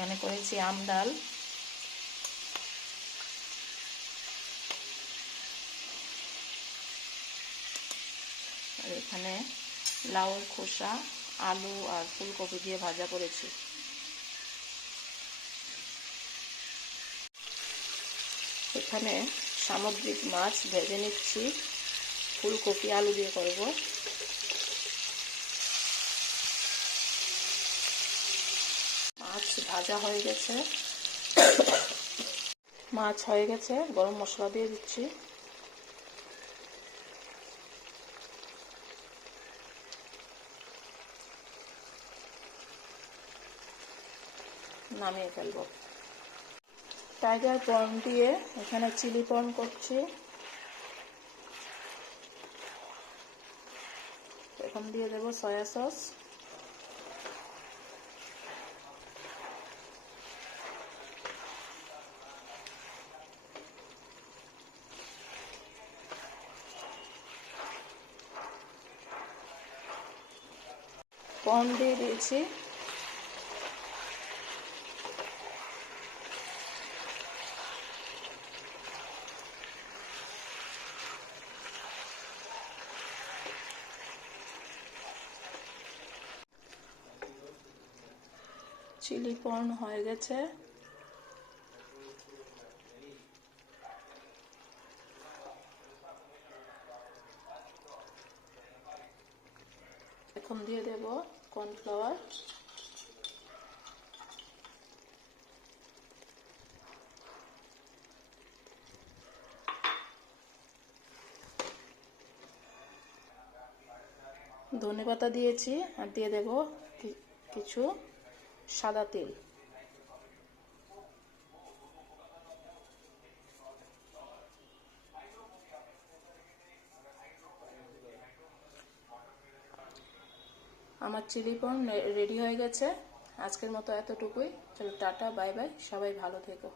এখানে করেছি আম ডাল, আর এখানে লাউয়ের খোসা, আলু আর ফুলকপি দিয়ে ভাজা করেছি। এখানে সামুদ্রিক মাছ ভেজে নিচ্ছি, ফুলকপি আলু দিয়ে করব। মাছ ভাজা হয়ে গেছে, গরম মশলা দিয়ে দিচ্ছি। নামিয়ে ফেলবো। টাইগার প্রন দিয়ে এখানে চিলি প্রন করছি। এখন দিয়ে দেব সয়া সস, প্রন দিয়ে দিয়েছি। চিলি প্রন হয়ে গেছে। এখন দিয়ে দেব কর্নফ্লাওয়ার, ধনেপাতা দিয়েছি, আর দিয়ে দেব কিছু সাদা তেল। আমার চিলি প্রন রেডি হয়ে গেছে। আজকের মতো এতটুকুই। চলো টাটা, বাই বাই, সবাই ভালো থেকো।